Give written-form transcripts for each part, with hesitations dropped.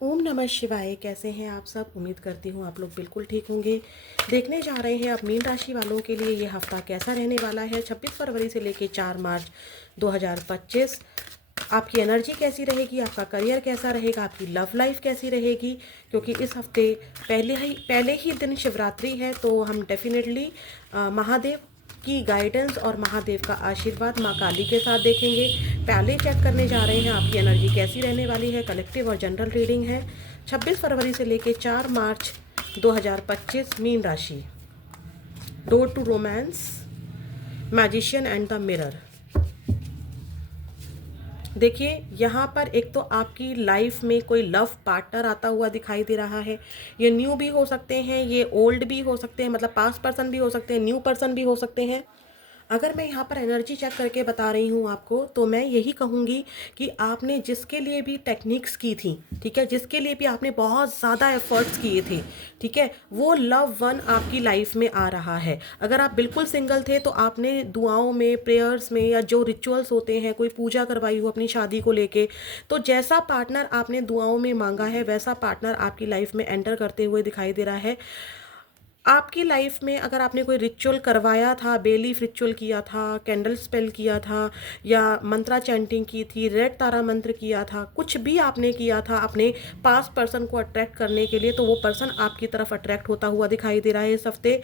ओम नमः शिवाय। कैसे हैं आप सब? उम्मीद करती हूँ आप लोग बिल्कुल ठीक होंगे। देखने जा रहे हैं अब मीन राशि वालों के लिए ये हफ्ता कैसा रहने वाला है। 26 फरवरी से लेकर 4 मार्च 2025 आपकी एनर्जी कैसी रहेगी, आपका करियर कैसा रहेगा, आपकी लव लाइफ कैसी रहेगी। क्योंकि इस हफ्ते पहले ही दिन शिवरात्रि है, तो हम डेफिनेटली महादेव की गाइडेंस और महादेव का आशीर्वाद माँ काली के साथ देखेंगे। पहले चेक करने जा रहे हैं आपकी एनर्जी कैसी रहने वाली है। कलेक्टिव और जनरल रीडिंग है 26 फरवरी से लेकर 4 मार्च 2025 मीन राशि। Door to romance, magician and the mirror. देखिए यहाँ पर एक तो आपकी लाइफ में कोई लव पार्टनर आता हुआ दिखाई दे रहा है। ये न्यू भी हो सकते हैं, ये ओल्ड भी हो सकते हैं, मतलब पास्ट पर्सन भी हो सकते हैं, न्यू पर्सन भी हो सकते हैं। अगर मैं यहाँ पर एनर्जी चेक करके बता रही हूँ आपको, तो मैं यही कहूँगी कि आपने जिसके लिए भी टेक्निक्स की थी, ठीक है, जिसके लिए भी आपने बहुत ज़्यादा एफर्ट्स किए थे, ठीक है, वो लव वन आपकी लाइफ में आ रहा है। अगर आप बिल्कुल सिंगल थे तो आपने दुआओं में, प्रेयर्स में, या जो रिचुअल्स होते हैं, कोई पूजा करवाई हो अपनी शादी को लेके, तो जैसा पार्टनर आपने दुआओं में मांगा है वैसा पार्टनर आपकी लाइफ में एंटर करते हुए दिखाई दे रहा है। आपकी लाइफ में अगर आपने कोई रिचुअल करवाया था, बेलीफ रिचुअल किया था, कैंडल स्पेल किया था, या मंत्रा चैंटिंग की थी, रेड तारा मंत्र किया था, कुछ भी आपने किया था अपने पास पर्सन को अट्रैक्ट करने के लिए, तो वो पर्सन आपकी तरफ अट्रैक्ट होता हुआ दिखाई दे रहा है इस हफ्ते।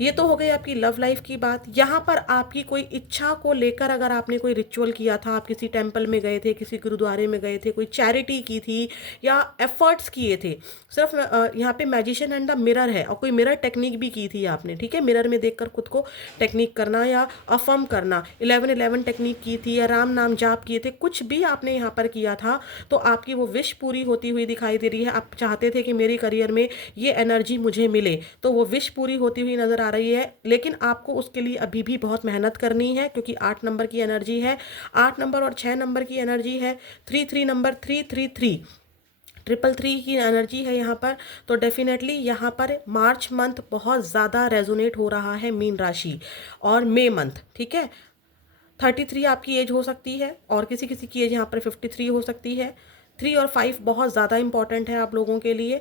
ये तो हो गई आपकी लव लाइफ की बात। यहाँ पर आपकी कोई इच्छा को लेकर अगर आपने कोई रिचुअल किया था, आप किसी टेंपल में गए थे, किसी गुरुद्वारे में गए थे, कोई चैरिटी की थी, या एफर्ट्स किए थे। सिर्फ यहाँ पे मैजिशियन एंड द मिरर है, और कोई मिरर टेक्निक भी की थी आपने, ठीक है, मिरर में देखकर खुद को टेक्निक करना या अफर्म करना, 11-11 टेक्निक की थी, या राम नाम जाप किए थे, कुछ भी आपने यहाँ पर किया था, तो आपकी वो विश पूरी होती हुई दिखाई दे रही है। आप चाहते थे कि मेरे करियर में ये एनर्जी मुझे मिले, तो वो विश पूरी होती हुई नजर आ रही है। लेकिन आपको उसके लिए अभी भी बहुत मेहनत करनी है, क्योंकि 8 नंबर की एनर्जी है, 8 नंबर और 6 नंबर की एनर्जी है, 3 नंबर, 333 333 की एनर्जी है यहाँ पर। तो डेफिनेटली यहाँ पर मार्च मंथ बहुत ज़्यादा रेजोनेट हो रहा है मीन राशि, और मे मंथ, ठीक है। 33 आपकी एज हो सकती है, और किसी किसी की एज यहाँ पर 53 हो सकती है। 3 और 5 बहुत ज़्यादा इंपॉर्टेंट है आप लोगों के लिए।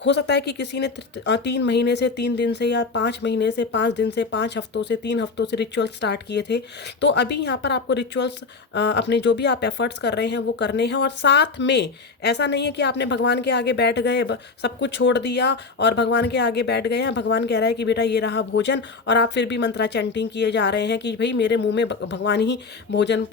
हो सकता है कि किसी ने 3 महीने से 3 दिन से, या 5 महीने से 5 दिन से, 5 हफ्तों से, 3 हफ्तों से रिचुअल्स स्टार्ट किए थे। तो अभी यहाँ पर आपको रिचुअल्स अपने जो भी आप एफर्ट्स कर रहे हैं वो करने हैं। और साथ में ऐसा नहीं है कि आपने भगवान के आगे बैठ गए, सब कुछ छोड़ दिया और भगवान के आगे बैठ गए हैं, भगवान कह रहा है कि बेटा ये रहा भोजन, और आप फिर भी मंत्रा चैंटिंग किए जा रहे हैं कि भाई मेरे मुंह में भगवान ही भोजन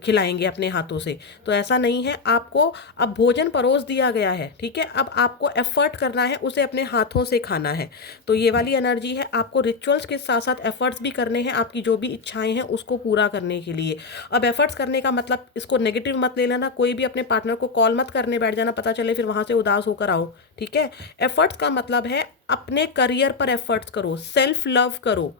खिलाएंगे अपने हाथों से। तो ऐसा नहीं है, आपको अब भोजन परोस दिया गया है, ठीक है, अब आपको एफर्ट करना है, उसे अपने हाथों से खाना है। तो ये वाली एनर्जी है। आपको रिचुअल्स के साथ साथ एफर्ट्स भी करने हैं, आपकी जो भी इच्छाएं हैं उसको पूरा करने के लिए। अब एफर्ट्स करने का मतलब इसको नेगेटिव मत ले लेना, कोई भी अपने पार्टनर को कॉल मत करने बैठ जाना, पता चले फिर वहां से उदास होकर आओ, ठीक है। एफर्ट्स का मतलब है अपने करियर पर एफर्ट्स करो, सेल्फ लव करो,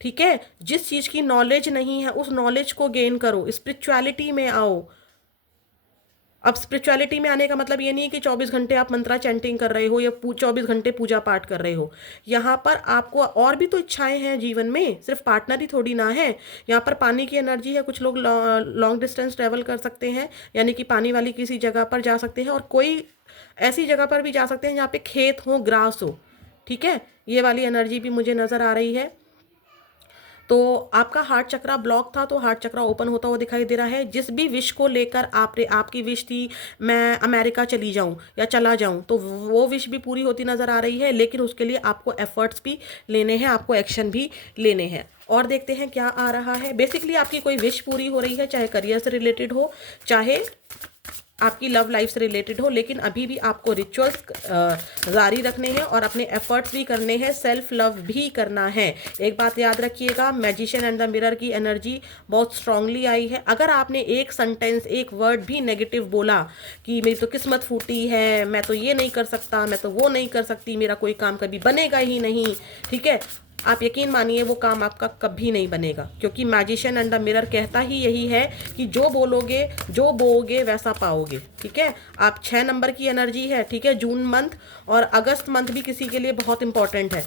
ठीक है। जिस चीज की नॉलेज नहीं है उस नॉलेज को गेन करो, स्पिरिचुअलिटी में आओ। अब स्पिरिचुअलिटी में आने का मतलब ये नहीं है कि 24 घंटे आप मंत्रा चैंटिंग कर रहे हो, या 24 घंटे पूजा पाठ कर रहे हो। यहाँ पर आपको और भी तो इच्छाएं हैं जीवन में, सिर्फ पार्टनर ही थोड़ी ना है। यहाँ पर पानी की एनर्जी है, कुछ लोग लॉन्ग डिस्टेंस ट्रेवल कर सकते हैं, यानी कि पानी वाली किसी जगह पर जा सकते हैं, और कोई ऐसी जगह पर भी जा सकते हैं जहाँ पे खेत हो, ग्रास हो, ठीक है। ये वाली एनर्जी भी मुझे नजर आ रही है। तो आपका हार्ट चक्रा ब्लॉक था, तो हार्ट चक्रा ओपन होता हुआ दिखाई दे रहा है। जिस भी विश को लेकर आपकी विश थी मैं अमेरिका चली जाऊं या चला जाऊं, तो वो विश भी पूरी होती नजर आ रही है। लेकिन उसके लिए आपको एफर्ट्स भी लेने हैं, आपको एक्शन भी लेने हैं। और देखते हैं क्या आ रहा है। बेसिकली आपकी कोई विश पूरी हो रही है, चाहे करियर से रिलेटेड हो, चाहे आपकी लव लाइफ से रिलेटेड हो। लेकिन अभी भी आपको रिचुअल्स जारी रखने हैं और अपने एफर्ट्स भी करने हैं, सेल्फ लव भी करना है। एक बात याद रखिएगा, मैजिशियन एंड द मिरर की एनर्जी बहुत स्ट्रांगली आई है। अगर आपने एक सेंटेंस, एक वर्ड भी नेगेटिव बोला कि मेरी तो किस्मत फूटी है, मैं तो ये नहीं कर सकता, मैं तो वो नहीं कर सकती, मेरा कोई काम कभी बनेगा ही नहीं, ठीक है, आप यकीन मानिए वो काम आपका कभी नहीं बनेगा। क्योंकि मैजिशियन एंड द मिरर कहता ही यही है कि जो बोलोगे, जो बोओगे वैसा पाओगे, ठीक है। आप 6 नंबर की एनर्जी है, ठीक है। जून मंथ और अगस्त मंथ भी किसी के लिए बहुत इंपॉर्टेंट है।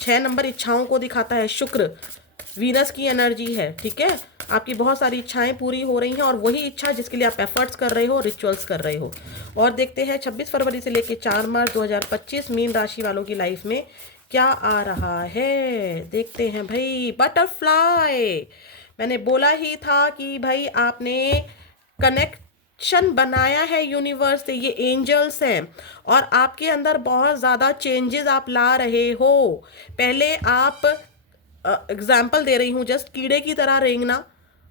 6 नंबर इच्छाओं को दिखाता है, शुक्र वीनस की एनर्जी है, ठीक है। आपकी बहुत सारी इच्छाएं पूरी हो रही हैं, और वही इच्छा जिसके लिए आप एफर्ट्स कर रहे हो, रिचुअल्स कर रहे हो। और देखते हैं 26 फरवरी से लेकर 4 मार्च 2025 मीन राशि वालों की लाइफ में क्या आ रहा है। देखते हैं भाई, बटरफ्लाई। मैंने बोला ही था कि भाई आपने कनेक्शन बनाया है यूनिवर्स से, ये एंजल्स हैं, और आपके अंदर बहुत ज़्यादा चेंजेस आप ला रहे हो। पहले आप, एग्जाम्पल दे रही हूँ जस्ट, कीड़े की तरह रेंगना,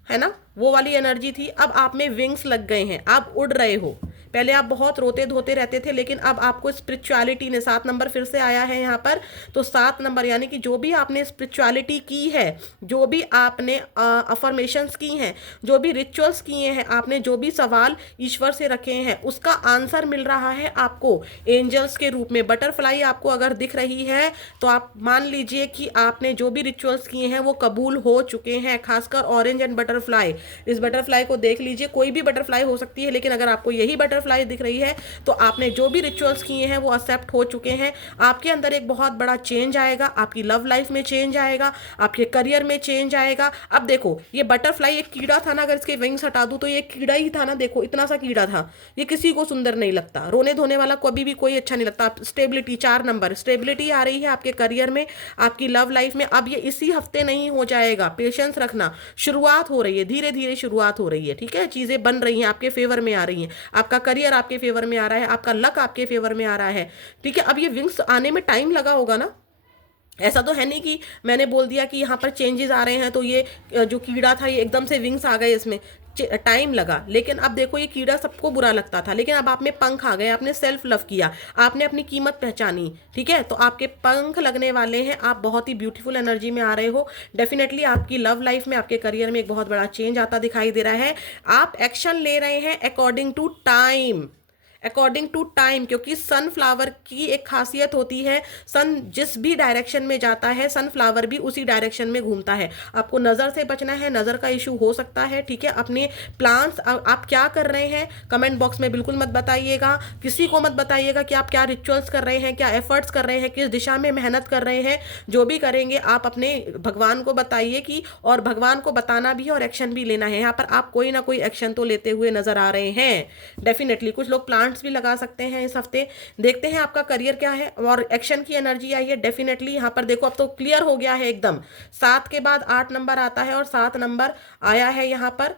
है ना, वो वाली एनर्जी थी। अब आप में विंग्स लग गए हैं, आप उड़ रहे हो। पहले आप बहुत रोते धोते रहते थे, लेकिन अब आपको स्पिरिचुअलिटी ने, 7 नंबर फिर से आया है यहाँ पर, तो 7 नंबर यानी कि जो भी आपने स्पिरिचुअलिटी की है, जो भी आपने अफर्मेशंस की हैं, जो भी रिचुअल्स किए हैं आपने, जो भी सवाल ईश्वर से रखे हैं, उसका आंसर मिल रहा है आपको एंजल्स के रूप में। बटरफ्लाई आपको अगर दिख रही है तो आप मान लीजिए कि आपने जो भी रिचुअल्स किए हैं वो कबूल हो चुके हैं। खासकर ऑरेंज एंड बटरफ्लाई, इस बटरफ्लाई को देख लीजिए, कोई भी बटरफ्लाई हो सकती है, लेकिन अगर आपको यही बटरफ्लाई दिख रही है तो आपने जो भी रिचुअल्स किए हैं वो एक्सेप्ट हो चुके हैं। आपके अंदर एक बहुत बड़ा चेंज आएगा, आपकी लव लाइफ में चेंज आएगा, आपके करियर में चेंज आएगा। अब देखो, ये बटरफ्लाई एक कीड़ा था ना, अगर इसके विंग्स हटा दूं तो ये कीड़ा ही था ना। देखो इतना सा कीड़ा था, ये किसी को सुंदर नहीं लगता, रोने धोने वाला कभी भी कोई अच्छा नहीं लगता। स्टेबिलिटी, 4 नंबर, स्टेबिलिटी आ रही है आपके करियर में, आपकी लव लाइफ में। अब ये इसी हफ्ते नहीं हो जाएगा, पेशेंस रखना। शुरुआत हो रही है, धीरे धीरे शुरुआत हो रही है, ठीक है। चीजें बन रही हैं, आपके फेवर में आ रही हैं, आपका करियर आपके फेवर में आ रहा है, आपका लक आपके फेवर में आ रहा है, ठीक है। अब ये विंग्स आने में टाइम लगा होगा ना, ऐसा तो है नहीं कि मैंने बोल दिया कि यहाँ पर चेंजेस आ रहे हैं तो ये जो कीड़ा था ये एकदम से विंग्स आ गए, इसमें टाइम लगा। लेकिन अब देखो, ये कीड़ा सबको बुरा लगता था, लेकिन अब आप में पंख आ गए, आपने सेल्फ लव किया, आपने अपनी कीमत पहचानी, ठीक है। तो आपके पंख लगने वाले हैं, आप बहुत ही ब्यूटीफुल एनर्जी में आ रहे हो। डेफिनेटली आपकी लव लाइफ में, आपके करियर में एक बहुत बड़ा चेंज आता दिखाई दे रहा है। आप एक्शन ले रहे हैं according to time, according to time, क्योंकि सनफ्लावर की एक खासियत होती है, सन जिस भी डायरेक्शन में जाता है सनफ्लावर भी उसी डायरेक्शन में घूमता है। आपको नज़र से बचना है, नज़र का इशू हो सकता है, ठीक है। अपने प्लान्स आप क्या कर रहे हैं कमेंट बॉक्स में बिल्कुल मत बताइएगा, किसी को मत बताइएगा कि आप क्या रिचुअल्स कर रहे हैं, क्या एफर्ट्स कर रहे हैं, किस दिशा में मेहनत कर रहे हैं। जो भी करेंगे आप अपने भगवान को बताइए कि, और भगवान को बताना भी है और एक्शन भी लेना है। यहाँ पर आप कोई ना कोई एक्शन तो लेते हुए नजर आ रहे हैं डेफिनेटली। कुछ लोग प्लांट्स भी लगा सकते हैं इस हफ्ते। देखते हैं आपका करियर क्या है, और एक्शन की एनर्जी आई है डेफिनेटली। यहाँ पर देखो अब तो क्लियर हो गया है एकदम, 7 के बाद 8 नंबर आता है और 7 नंबर आया है यहाँ पर,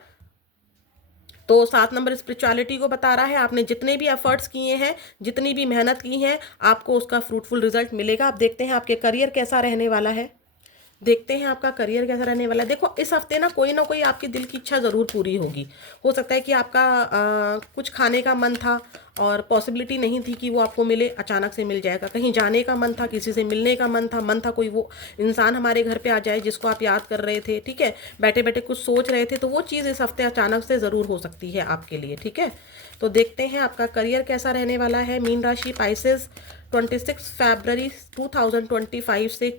तो 7 नंबर स्पिरिचुअलिटी को बता रहा है। आपने जितने भी एफर्ट्स किए हैं, जितनी भी मेहनत की है, आपको उसका फ्रूटफुल रिजल्ट मिलेगा। अब देखते हैं आपके करियर कैसा रहने वाला है, देखते हैं आपका करियर कैसा रहने वाला है। देखो इस हफ्ते ना कोई आपकी दिल की इच्छा ज़रूर पूरी होगी। हो सकता है कि आपका कुछ खाने का मन था और पॉसिबिलिटी नहीं थी कि वो आपको मिले, अचानक से मिल जाएगा। कहीं जाने का मन था, किसी से मिलने का मन था, कोई वो इंसान हमारे घर पे आ जाए जिसको आप याद कर रहे थे, ठीक है, बैठे बैठे कुछ सोच रहे थे, तो वो चीज़ इस हफ्ते अचानक से ज़रूर हो सकती है आपके लिए, ठीक है। तो देखते हैं आपका करियर कैसा रहने वाला है। मीन राशि पाइसेस, 26 फरवरी 2025 से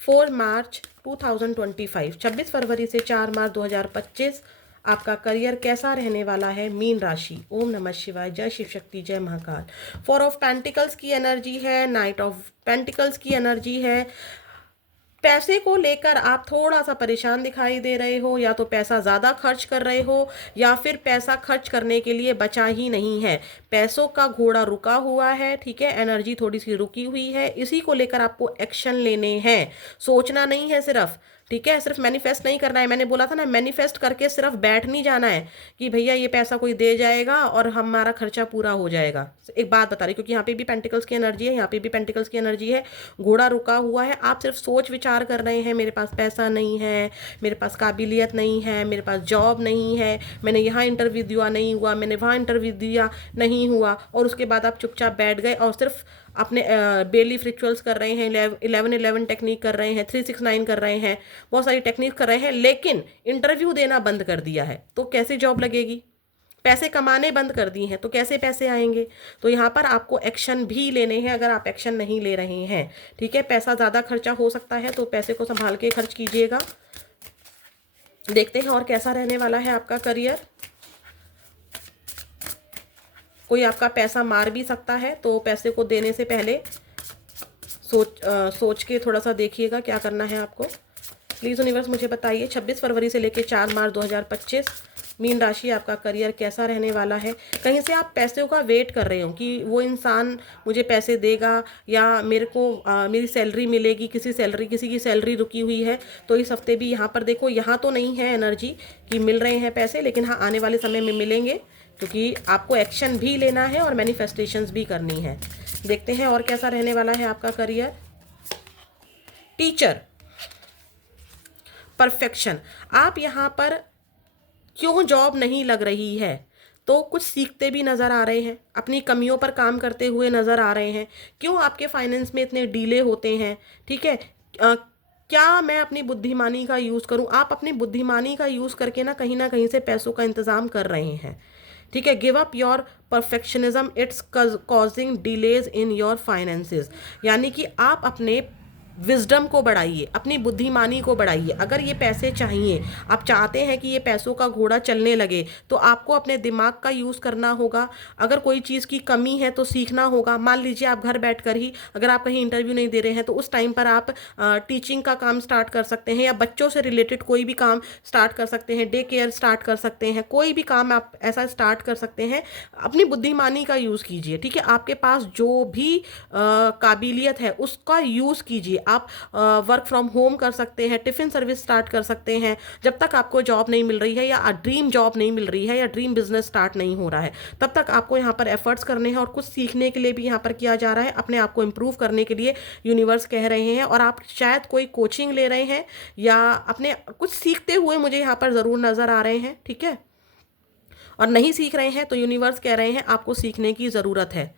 4 मार्च 2025, 26 फरवरी से 4 मार्च 2025 आपका करियर कैसा रहने वाला है मीन राशि। ओम नमः शिवाय, जय शिव शक्ति, जय महाकाल। 4 ऑफ पेंटिकल्स की एनर्जी है, नाइट ऑफ पेंटिकल्स की एनर्जी है। पैसे को लेकर आप थोड़ा सा परेशान दिखाई दे रहे हो, या तो पैसा ज़्यादा खर्च कर रहे हो, या फिर पैसा खर्च करने के लिए बचा ही नहीं है। पैसों का घोड़ा रुका हुआ है, ठीक है, एनर्जी थोड़ी सी रुकी हुई है। इसी को लेकर आपको एक्शन लेने हैं, सोचना नहीं है सिर्फ, ठीक है। सिर्फ मैनिफेस्ट नहीं करना है, मैंने बोला था ना, मैनिफेस्ट करके सिर्फ बैठ नहीं जाना है कि भैया ये पैसा कोई दे जाएगा और हमारा खर्चा पूरा हो जाएगा। एक बात बता रही, क्योंकि यहाँ पे भी पेंटिकल्स की एनर्जी है, यहाँ पे भी पेंटिकल्स की एनर्जी है, घोड़ा रुका हुआ है। आप सिर्फ सोच विचार कर रहे हैं, मेरे पास पैसा नहीं है, मेरे पास काबिलियत नहीं है, मेरे पास जॉब नहीं है, मैंने यहाँ इंटरव्यू दिया नहीं हुआ, मैंने वहाँ इंटरव्यू दिया नहीं हुआ, और उसके बाद आप चुपचाप बैठ गए और सिर्फ अपने बेली रिचुअल्स कर रहे हैं, 11-11 टेक्निक कर रहे हैं, 369 कर रहे हैं, बहुत सारी टेक्निक कर रहे हैं, लेकिन इंटरव्यू देना बंद कर दिया है, तो कैसे जॉब लगेगी। पैसे कमाने बंद कर दिए हैं तो कैसे पैसे आएंगे। तो यहाँ पर आपको एक्शन भी लेने हैं अगर आप एक्शन नहीं ले रहे हैं, ठीक है। पैसा ज़्यादा खर्चा हो सकता है, तो पैसे को संभाल के खर्च कीजिएगा। देखते हैं और कैसा रहने वाला है आपका करियर। कोई आपका पैसा मार भी सकता है, तो पैसे को देने से पहले सोच के थोड़ा सा देखिएगा क्या करना है आपको। प्लीज़ यूनिवर्स मुझे बताइए 26 फरवरी से लेकर 4 मार्च 2025 मीन राशि आपका करियर कैसा रहने वाला है। कहीं से आप पैसों का वेट कर रहे हो कि वो इंसान मुझे पैसे देगा या मेरे को मेरी सैलरी मिलेगी, किसी की सैलरी रुकी हुई है। तो इस हफ्ते भी यहाँ पर देखो, यहाँ तो नहीं है एनर्जी कि मिल रहे हैं पैसे, लेकिन हाँ आने वाले समय में मिलेंगे, क्योंकि आपको एक्शन भी लेना है और मैनिफेस्टेशंस भी करनी है। देखते हैं और कैसा रहने वाला है आपका करियर। Teacher, perfection. आप यहाँ पर क्यों जॉब नहीं लग रही है, तो कुछ सीखते भी नज़र आ रहे हैं, अपनी कमियों पर काम करते हुए नज़र आ रहे हैं। क्यों आपके फाइनेंस में इतने डीले होते हैं, ठीक है। क्या मैं अपनी बुद्धिमानी का यूज़ करूं? आप अपनी बुद्धिमानी का यूज़ करके ना कहीं से पैसों का इंतज़ाम कर रहे हैं, ठीक है। Give up your perfectionism, it's causing delays in your finances. यानी कि आप अपने विजडम को बढ़ाइए, अपनी बुद्धिमानी को बढ़ाइए। अगर ये पैसे चाहिए, आप चाहते हैं कि ये पैसों का घोड़ा चलने लगे, तो आपको अपने दिमाग का यूज़ करना होगा। अगर कोई चीज़ की कमी है तो सीखना होगा। मान लीजिए आप घर बैठकर ही, अगर आप कहीं इंटरव्यू नहीं दे रहे हैं, तो उस टाइम पर आप टीचिंग का काम स्टार्ट कर सकते हैं, या बच्चों से रिलेटेड कोई भी काम स्टार्ट कर सकते हैं, डे केयर स्टार्ट कर सकते हैं, कोई भी काम आप ऐसा स्टार्ट कर सकते हैं। अपनी बुद्धिमानी का यूज़ कीजिए, ठीक है। आपके पास जो भी काबिलियत है उसका यूज़ कीजिए। आप वर्क फ्रॉम होम कर सकते हैं, टिफ़िन सर्विस स्टार्ट कर सकते हैं, जब तक आपको जॉब नहीं मिल रही है या ड्रीम जॉब नहीं मिल रही है या ड्रीम बिजनेस स्टार्ट नहीं हो रहा है, तब तक आपको यहाँ पर एफर्ट्स करने हैं। और कुछ सीखने के लिए भी यहाँ पर किया जा रहा है, अपने आप को इम्प्रूव करने के लिए यूनिवर्स कह रहे हैं। और आप शायद कोई कोचिंग ले रहे हैं या अपने कुछ सीखते हुए मुझे यहाँ पर ज़रूर नज़र आ रहे हैं, ठीक है। और नहीं सीख रहे हैं तो यूनिवर्स कह रहे हैं आपको सीखने की ज़रूरत है,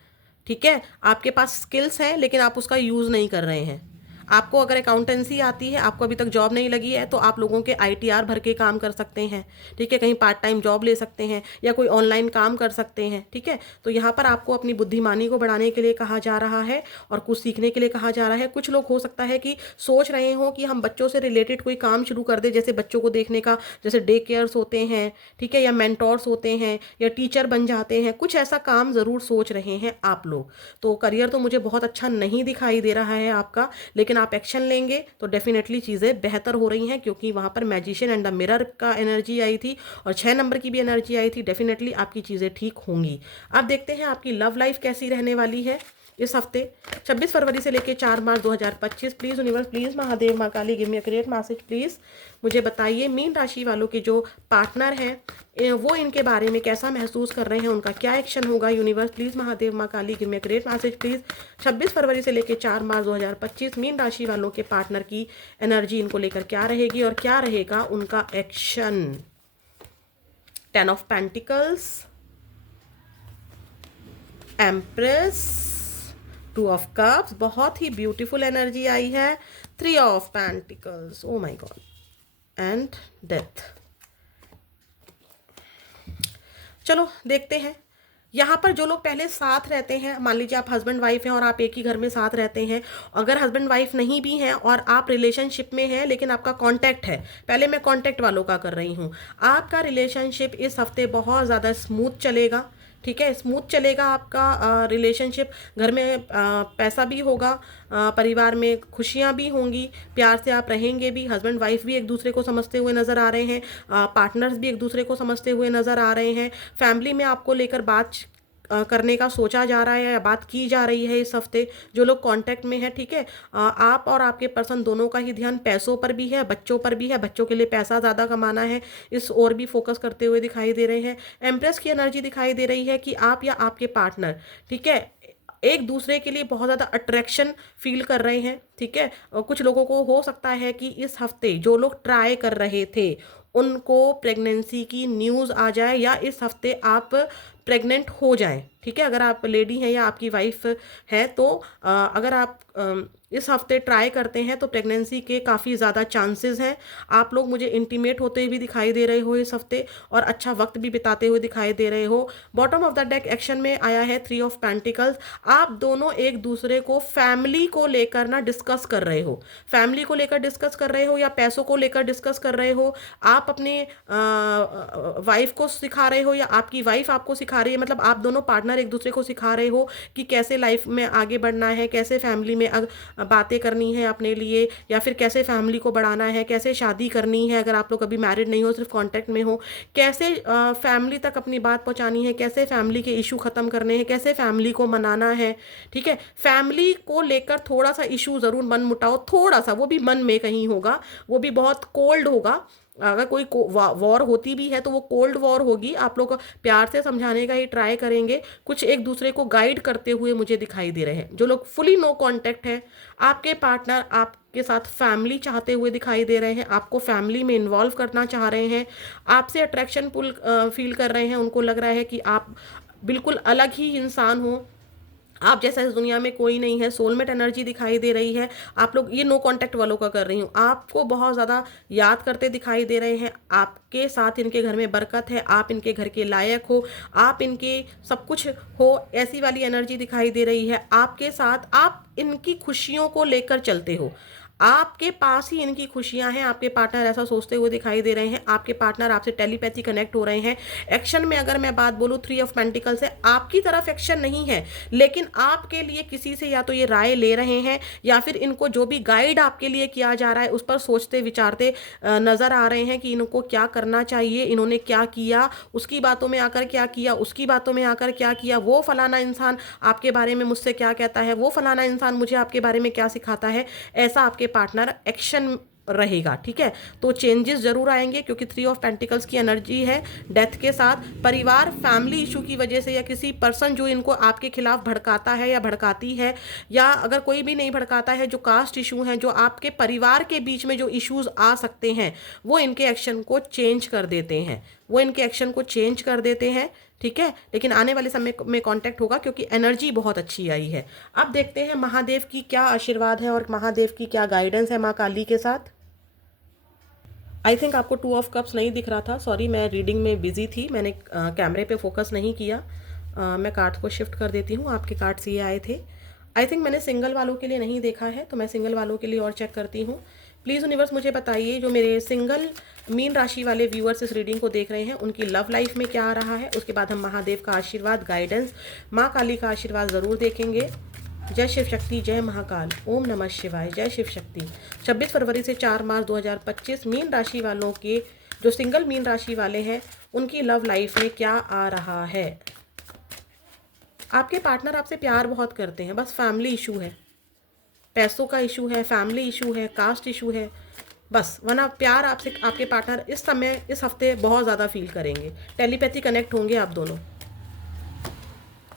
ठीक है। आपके पास स्किल्स हैं लेकिन आप उसका यूज़ नहीं कर रहे हैं। आपको अगर अकाउंटेंसी आती है, आपको अभी तक जॉब नहीं लगी है, तो आप लोगों के आईटीआर भर के काम कर सकते हैं, ठीक है। कहीं पार्ट टाइम जॉब ले सकते हैं या कोई ऑनलाइन काम कर सकते हैं, ठीक है। तो यहाँ पर आपको अपनी बुद्धिमानी को बढ़ाने के लिए कहा जा रहा है और कुछ सीखने के लिए कहा जा रहा है। कुछ लोग हो सकता है कि सोच रहे हो कि हम बच्चों से रिलेटेड कोई काम शुरू कर दे, जैसे बच्चों को देखने का, जैसे डे केयर्स होते हैं, ठीक है, या मेंटोर्स होते हैं, या टीचर बन जाते हैं। कुछ ऐसा काम ज़रूर सोच रहे हैं आप लोग। तो करियर तो मुझे बहुत अच्छा नहीं दिखाई दे रहा है आपका, लेकिन आप एक्शन लेंगे तो डेफिनेटली चीज़ें बेहतर हो रही हैं, क्योंकि वहाँ पर मैजिशियन एंड द मिरर का एनर्जी आई थी और 6 नंबर की भी एनर्जी आई थी। डेफिनेटली आपकी चीज़ें ठीक होंगी। अब देखते हैं आपकी लव लाइफ कैसी रहने वाली है इस हफ्ते 26 फरवरी से लेकर 4 मार्च 2025। प्लीज़ यूनिवर्स, प्लीज़ महादेव, माँ Kali, give me a great message please. मुझे बताइए मीन राशि वालों के जो पार्टनर हैं वो इनके बारे में कैसा महसूस कर रहे हैं, उनका क्या एक्शन होगा। यूनिवर्स प्लीज़ महादेव, माँ Kali, give me a great message please. 26 फरवरी से लेकर 4 मार्च 2025 मीन राशि वालों के पार्टनर की एनर्जी इनको लेकर क्या रहेगी और क्या रहेगा उनका action. 10 of pentacles, empress, 2 of cups, बहुत ही ब्यूटीफुल एनर्जी आई है। 3 of pentacles, oh my God, and death. चलो देखते हैं। यहाँ पर जो लोग पहले साथ रहते हैं, मान लीजिए आप हस्बैंड वाइफ हैं और आप एक ही घर में साथ रहते हैं, अगर हस्बैंड वाइफ नहीं भी हैं और आप रिलेशनशिप में हैं लेकिन आपका कांटेक्ट है, पहले मैं कांटेक्ट वालों का कर रही हूँ, आपका रिलेशनशिप इस हफ्ते बहुत ज़्यादा स्मूथ चलेगा, ठीक है। स्मूथ चलेगा आपका रिलेशनशिप। घर में पैसा भी होगा, परिवार में खुशियाँ भी होंगी, प्यार से आप रहेंगे भी। हस्बैंड वाइफ भी एक दूसरे को समझते हुए नज़र आ रहे हैं, पार्टनर्स भी एक दूसरे को समझते हुए नज़र आ रहे हैं। फैमिली में आपको लेकर बात करने का सोचा जा रहा है या बात की जा रही है इस हफ्ते, जो लोग कांटेक्ट में है, ठीक है। आप और आपके पर्सन दोनों का ही ध्यान पैसों पर भी है, बच्चों पर भी है। बच्चों के लिए पैसा ज़्यादा कमाना है, इस और भी फोकस करते हुए दिखाई दे रहे हैं। एम्प्रेस की एनर्जी दिखाई दे रही है कि आप या आपके पार्टनर, ठीक है, एक दूसरे के लिए बहुत ज़्यादा अट्रैक्शन फील कर रहे हैं, ठीक है। और कुछ लोगों को हो सकता है कि इस हफ्ते जो लोग ट्राई कर रहे थे उनको प्रेगनेंसी की न्यूज़ आ जाए, या इस हफ्ते आप प्रेग्नेंट हो जाएं, ठीक है। अगर आप लेडी हैं या आपकी वाइफ है तो अगर आप इस हफ्ते ट्राई करते हैं तो प्रेगनेंसी के काफ़ी ज़्यादा चांसेस हैं। आप लोग मुझे इंटीमेट होते हुए दिखाई दे रहे हो इस हफ्ते और अच्छा वक्त भी बिताते हुए दिखाई दे रहे हो। Bottom of the deck action में आया है 3 ऑफ पेंटिकल्स। आप दोनों एक दूसरे को फैमिली को लेकर ना डिस्कस कर रहे हो, फैमिली को लेकर डिस्कस कर रहे हो या पैसों को लेकर डिस्कस कर रहे हो। आप अपने वाइफ को सिखा रहे हो या आपकी वाइफ आपको सिखा सिखा रही है, मतलब आप दोनों पार्टनर एक दूसरे को सिखा रहे हो कि कैसे लाइफ में आगे बढ़ना है, कैसे फैमिली में बातें करनी है अपने लिए, या फिर कैसे फैमिली को बढ़ाना है, कैसे शादी करनी है अगर आप लोग अभी मैरिड नहीं हो, सिर्फ कॉन्टेक्ट में हो, कैसे फैमिली तक अपनी बात पहुंचानी है, कैसे फैमिली के इशू खत्म करने हैं, कैसे फैमिली को मनाना है। ठीक है, फैमिली को लेकर थोड़ा सा इशू जरूर मन मुटाओ, थोड़ा सा, वो भी मन में कहीं होगा, वो भी बहुत कोल्ड होगा। अगर कोई वॉर होती भी है तो वो कोल्ड वॉर होगी, आप लोग प्यार से समझाने का ही ट्राई करेंगे। कुछ एक दूसरे को गाइड करते हुए मुझे दिखाई दे रहे हैं। जो लोग फुली नो कांटेक्ट है, आपके पार्टनर आपके साथ फैमिली चाहते हुए दिखाई दे रहे हैं, आपको फैमिली में इन्वॉल्व करना चाह रहे हैं, आपसे अट्रैक्शन पुल फील कर रहे हैं, उनको लग रहा है कि आप बिल्कुल अलग ही इंसान हो, आप जैसा इस दुनिया में कोई नहीं है, सोलमेट एनर्जी दिखाई दे रही है। आप लोग, ये नो कांटेक्ट वालों का कर रही हूँ, आपको बहुत ज़्यादा याद करते दिखाई दे रहे हैं, आपके साथ इनके घर में बरकत है, आप इनके घर के लायक हो, आप इनके सब कुछ हो, ऐसी वाली एनर्जी दिखाई दे रही है। आपके साथ आप इनकी खुशियों को लेकर चलते हो, आपके पास ही इनकी खुशियां हैं, आपके पार्टनर ऐसा सोचते हुए दिखाई दे रहे हैं, आपके पार्टनर आपसे टेलीपैथी कनेक्ट हो रहे हैं। एक्शन में अगर मैं बात बोलूँ, 3 ऑफ पेंटिकल्स है, आपकी तरफ एक्शन नहीं है, लेकिन आपके लिए किसी से या तो ये राय ले रहे हैं, या फिर इनको जो भी गाइड आपके लिए किया जा रहा है उस पर सोचते विचारते नजर आ रहे हैं कि इनको क्या करना चाहिए, इन्होंने क्या किया, उसकी बातों में आकर क्या किया, उसकी बातों में आकर क्या किया, वो फलाना इंसान आपके बारे में मुझसे क्या कहता है, वो फलाना इंसान मुझे आपके बारे में क्या सिखाता है, ऐसा आपके पार्टनर एक्शन रहेगा। ठीक है, तो चेंजेस जरूर आएंगे, क्योंकि 3 ऑफ पेंटिकल्स की एनर्जी है डेथ के साथ। परिवार फैमिली इशू की वजह से, या किसी पर्सन जो इनको आपके खिलाफ भड़काता है या भड़काती है, या अगर कोई भी नहीं भड़काता है, जो कास्ट इशू हैं, जो आपके परिवार के बीच में जो इश्यूज आ सकते हैं, वो इनके एक्शन को चेंज कर देते हैं, वो इनके एक्शन को चेंज कर देते हैं। ठीक है, लेकिन आने वाले समय में कांटेक्ट होगा, क्योंकि एनर्जी बहुत अच्छी आई है। अब देखते हैं महादेव की क्या आशीर्वाद है और महादेव की क्या गाइडेंस है माँ काली के साथ। आई थिंक आपको 2 ऑफ कप्स नहीं दिख रहा था, सॉरी, मैं रीडिंग में बिजी थी, मैंने कैमरे पे फोकस नहीं किया। मैं कार्ड को शिफ्ट कर देती हूँ, आपके कार्ड्स ये आए थे। आई थिंक मैंने सिंगल वालों के लिए नहीं देखा है, तो मैं सिंगल वालों के लिए और चेक करती हूँ। प्लीज़ यूनिवर्स मुझे बताइए, जो मेरे सिंगल मीन राशि वाले व्यूअर्स इस रीडिंग को देख रहे हैं, उनकी लव लाइफ में क्या आ रहा है। उसके बाद हम महादेव का आशीर्वाद, गाइडेंस, माँ काली का आशीर्वाद ज़रूर देखेंगे। जय शिव शक्ति, जय महाकाल, ओम नमः शिवाय, जय शिव शक्ति। 26 फरवरी से 4 मार्च 2025 मीन राशि वालों के, जो सिंगल मीन राशि वाले हैं, उनकी लव लाइफ में क्या आ रहा है। आपके पार्टनर आपसे प्यार बहुत करते हैं, बस फैमिली इशू है, पैसों का इशू है, फैमिली इशू है, कास्ट इशू है, बस। वरना प्यार आपसे आपके पार्टनर इस समय, इस हफ्ते बहुत ज़्यादा फील करेंगे, टेलीपैथी कनेक्ट होंगे आप दोनों।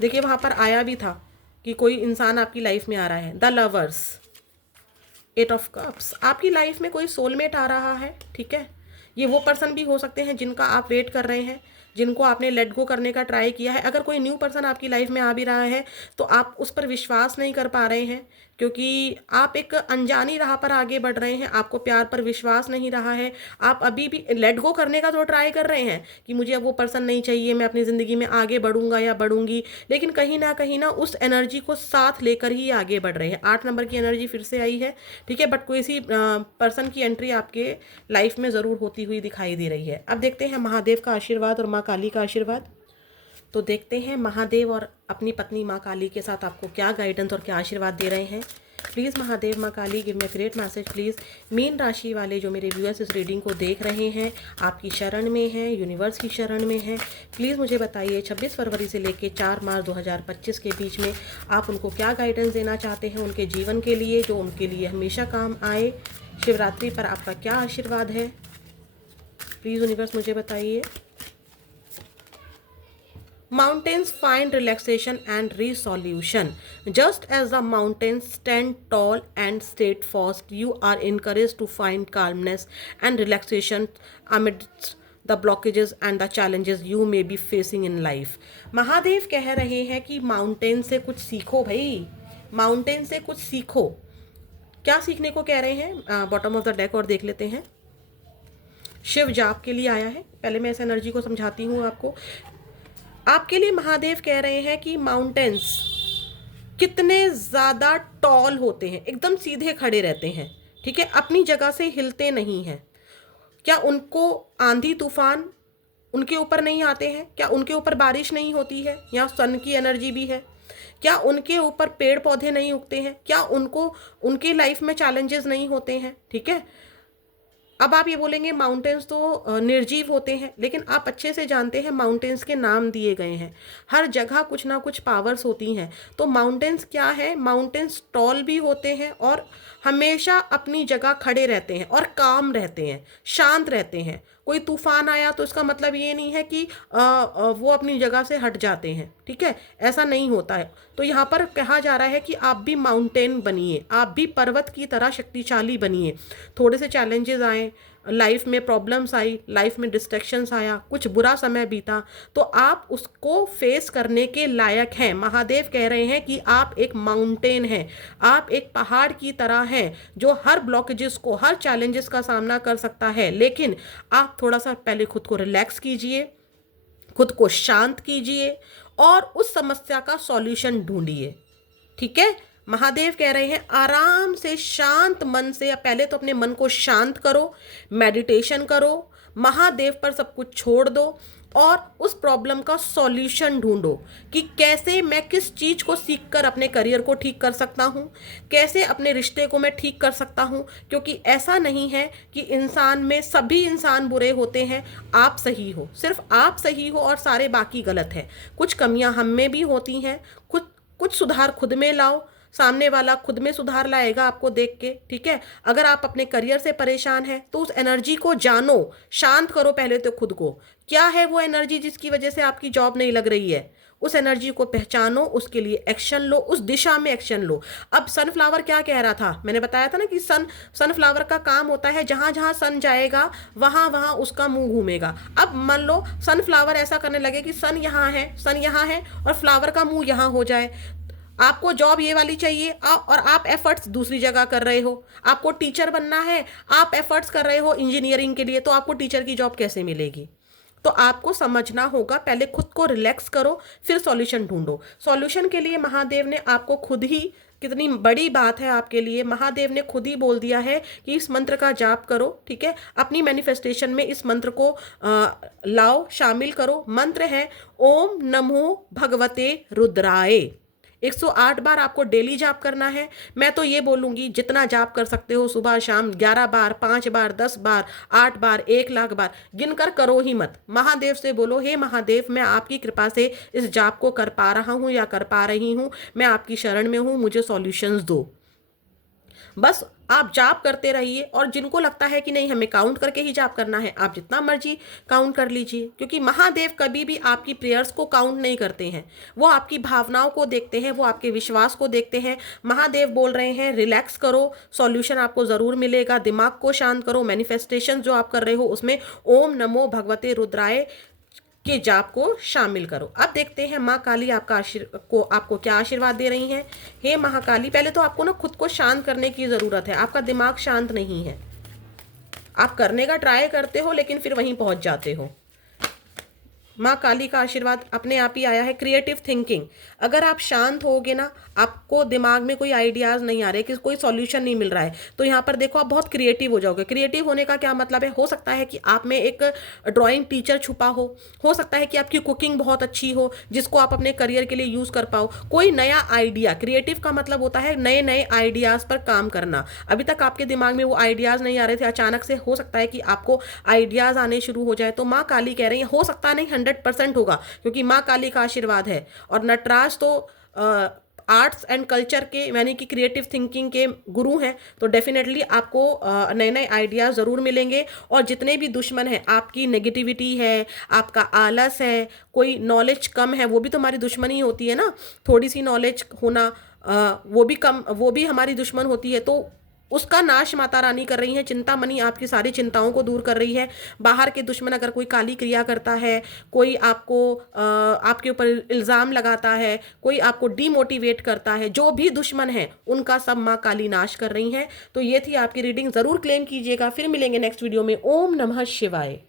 देखिए वहाँ पर आया भी था कि कोई इंसान आपकी लाइफ में आ रहा है, द लवर्स, 8 ऑफ कप्स, आपकी लाइफ में कोई सोलमेट आ रहा है। ठीक है, ये वो पर्सन भी हो सकते हैं जिनका आप वेट कर रहे हैं, जिनको आपने लेट गो करने का ट्राई किया है। अगर कोई न्यू पर्सन आपकी लाइफ में आ भी रहा है तो आप उस पर विश्वास नहीं कर पा रहे हैं, क्योंकि आप एक अनजानी राह पर आगे बढ़ रहे हैं, आपको प्यार पर विश्वास नहीं रहा है। आप अभी भी लेट गो करने का तो ट्राई कर रहे हैं कि मुझे अब वो पर्सन नहीं चाहिए, मैं अपनी ज़िंदगी में आगे बढ़ूंगा या बढ़ूंगी, लेकिन कहीं ना उस एनर्जी को साथ लेकर ही आगे बढ़ रहे हैं। 8 नंबर की एनर्जी फिर से आई है। ठीक है, बट कोई सी पर्सन की एंट्री आपके लाइफ में ज़रूर होती हुई दिखाई दे रही है। अब देखते हैं महादेव का आशीर्वाद और माँ काली का आशीर्वाद। तो देखते हैं महादेव और अपनी पत्नी माँ काली के साथ आपको क्या गाइडेंस और क्या आशीर्वाद दे रहे हैं। प्लीज़ महादेव, माँ Kali, give me great message please. मीन राशि वाले जो मेरे व्यूअर्स इस रीडिंग को देख रहे हैं, आपकी शरण में हैं, यूनिवर्स की शरण में हैं, प्लीज़ मुझे बताइए 26 फरवरी से लेकर 4 मार्च 2025 के बीच में आप उनको क्या गाइडेंस देना चाहते हैं उनके जीवन के लिए, जो उनके लिए हमेशा काम आए। शिवरात्रि पर आपका क्या आशीर्वाद है, प्लीज़ यूनिवर्स मुझे बताइए। Mountains find relaxation and resolution. Just as the mountains stand tall and steadfast, you are encouraged to find calmness and relaxation amidst the blockages and the challenges you may be facing in life. Mahadev कह रहे हैं कि mountain से कुछ सीखो भाई, mountain से कुछ सीखो। क्या सीखने को कह रहे हैं, बॉटम ऑफ द डेक और देख लेते हैं। शिव जाप के लिए आया है, पहले मैं इस एनर्जी को समझाती हूँ आपको। आपके लिए महादेव कह रहे हैं कि माउंटेन्स कितने ज़्यादा टॉल होते हैं, एकदम सीधे खड़े रहते हैं। ठीक है, अपनी जगह से हिलते नहीं हैं। क्या उनको आंधी तूफान उनके ऊपर नहीं आते हैं? क्या उनके ऊपर बारिश नहीं होती है? यहाँ सन की एनर्जी भी है। क्या उनके ऊपर पेड़ पौधे नहीं उगते हैं? क्या उनको उनकी लाइफ में चैलेंजेस नहीं होते हैं? ठीक है। अब आप ये बोलेंगे माउंटेन्स तो निर्जीव होते हैं, लेकिन आप अच्छे से जानते हैं माउंटेन्स के नाम दिए गए हैं। हर जगह कुछ ना कुछ पावर्स होती हैं। तो माउंटेन्स क्या है? माउंटेन्स टॉल भी होते हैं और हमेशा अपनी जगह खड़े रहते हैं और काम रहते हैं, शांत रहते हैं। कोई तूफान आया तो इसका मतलब ये नहीं है कि वो अपनी जगह से हट जाते हैं। ठीक है, ऐसा नहीं होता है। तो यहाँ पर कहा जा रहा है कि आप भी माउंटेन बनिए, आप भी पर्वत की तरह शक्तिशाली बनिए। थोड़े से चैलेंजेस आए, लाइफ में प्रॉब्लम्स आई, लाइफ में डिस्ट्रैक्शंस आया, कुछ बुरा समय बीता, तो आप उसको फेस करने के लायक हैं। महादेव कह रहे हैं कि आप एक माउंटेन हैं, आप एक पहाड़ की तरह हैं जो हर ब्लॉकेजेस को, हर चैलेंजेस का सामना कर सकता है। लेकिन आप थोड़ा सा पहले खुद को रिलैक्स कीजिए, खुद को शांत कीजिए और उस समस्या का सॉल्यूशन ढूंढिए। ठीक है, महादेव कह रहे हैं आराम से शांत मन से पहले तो अपने मन को शांत करो, मेडिटेशन करो, महादेव पर सब कुछ छोड़ दो और उस प्रॉब्लम का सॉल्यूशन ढूंढो कि कैसे मैं किस चीज़ को सीखकर अपने करियर को ठीक कर सकता हूँ, कैसे अपने रिश्ते को मैं ठीक कर सकता हूँ। क्योंकि ऐसा नहीं है कि इंसान में सभी इंसान बुरे होते हैं, आप सही हो, सिर्फ आप सही हो और सारे बाकी गलत है। कुछ कमियां हम में भी होती हैं, कुछ कुछ सुधार खुद में लाओ, सामने वाला खुद में सुधार लाएगा आपको देख के। ठीक है, अगर आप अपने करियर से परेशान हैं तो उस एनर्जी को जानो, शांत करो पहले तो खुद को। क्या है वो एनर्जी जिसकी वजह से आपकी जॉब नहीं लग रही है? उस एनर्जी को पहचानो, उसके लिए एक्शन लो, उस दिशा में एक्शन लो। अब सनफ्लावर क्या कह रहा था? मैंने बताया था ना कि सनफ्लावर का काम होता है जहां जहां सन जाएगा वहां वहां उसका मुंह घूमेगा। अब मान लो सनफ्लावर ऐसा करने लगे कि सन यहाँ है, सन यहाँ है और फ्लावर का मुंह यहाँ हो जाए। आपको जॉब ये वाली चाहिए और आप एफर्ट्स दूसरी जगह कर रहे हो। आपको टीचर बनना है, आप एफर्ट्स कर रहे हो इंजीनियरिंग के लिए, तो आपको टीचर की जॉब कैसे मिलेगी? तो आपको समझना होगा, पहले खुद को रिलैक्स करो, फिर सॉल्यूशन ढूंढो। सॉल्यूशन के लिए महादेव ने आपको खुद ही, कितनी बड़ी बात है आपके लिए, महादेव ने खुद ही बोल दिया है कि इस मंत्र का जाप करो। ठीक है, अपनी मैनिफेस्टेशन में इस मंत्र को लाओ, शामिल करो। मंत्र है ओम नमो भगवते रुद्राय। 108 बार आपको डेली जाप करना है। मैं तो ये बोलूँगी जितना जाप कर सकते हो, सुबह शाम 11 बार, 5 बार, 10 बार, 8 बार, 1 लाख बार, गिनकर करो ही मत। महादेव से बोलो, हे महादेव, मैं आपकी कृपा से इस जाप को कर पा रहा हूँ या कर पा रही हूँ, मैं आपकी शरण में हूँ, मुझे सॉल्यूशंस दो। बस आप जाप करते रहिए। और जिनको लगता है कि नहीं हमें काउंट करके ही जाप करना है, आप जितना मर्जी काउंट कर लीजिए, क्योंकि महादेव कभी भी आपकी प्रेयर्स को काउंट नहीं करते हैं। वो आपकी भावनाओं को देखते हैं, वो आपके विश्वास को देखते हैं। महादेव बोल रहे हैं रिलैक्स करो, सॉल्यूशन आपको ज़रूर मिलेगा। दिमाग को शांत करो, मैनिफेस्टेशन जो आप कर रहे हो उसमें ओम नमो भगवते रुद्राय के जाप को शामिल करो। अब देखते हैं माँ काली आपको क्या आशीर्वाद दे रही हैं। हे महाकाली, पहले तो आपको ना खुद को शांत करने की ज़रूरत है। आपका दिमाग शांत नहीं है, आप करने का ट्राई करते हो लेकिन फिर वहीं पहुंच जाते हो। माँ काली का आशीर्वाद अपने आप ही आया है। क्रिएटिव थिंकिंग, अगर आप शांत होगे ना, आपको दिमाग में कोई आइडियाज़ नहीं आ रहे, कि कोई सॉल्यूशन नहीं मिल रहा है, तो यहाँ पर देखो आप बहुत क्रिएटिव हो जाओगे। क्रिएटिव होने का क्या मतलब है? हो सकता है कि आप में एक ड्राइंग टीचर छुपा हो सकता है कि आपकी कुकिंग बहुत अच्छी हो जिसको आप अपने करियर के लिए यूज़ कर पाओ। कोई नया आइडिया, क्रिएटिव का मतलब होता है नए नए आइडियाज़ पर काम करना। अभी तक आपके दिमाग में वो आइडियाज़ नहीं आ रहे थे, अचानक से हो सकता है कि आपको आइडियाज़ आने शुरू हो जाए। तो माँ काली कह रही है हो सकता नहीं, 100% होगा, क्योंकि माँ काली का आशीर्वाद है। और नटराज तो आर्ट्स एंड कल्चर के यानी कि क्रिएटिव थिंकिंग के गुरु हैं, तो डेफिनेटली आपको नए नए आइडियाज़ ज़रूर मिलेंगे। और जितने भी दुश्मन हैं, आपकी नेगेटिविटी है, आपका आलस है, कोई नॉलेज कम है, वो भी तो हमारी दुश्मनी होती है ना। थोड़ी सी नॉलेज होना वो भी हमारी दुश्मन होती है। तो उसका नाश माता रानी कर रही है। चिंतामणि आपकी सारी चिंताओं को दूर कर रही है। बाहर के दुश्मन अगर कोई काली क्रिया करता है, कोई आपके ऊपर इल्ज़ाम लगाता है, कोई आपको डीमोटिवेट करता है, जो भी दुश्मन है उनका सब माँ काली नाश कर रही हैं। तो ये थी आपकी रीडिंग, ज़रूर क्लेम कीजिएगा। फिर मिलेंगे नेक्स्ट वीडियो में। ओम नमः शिवाय।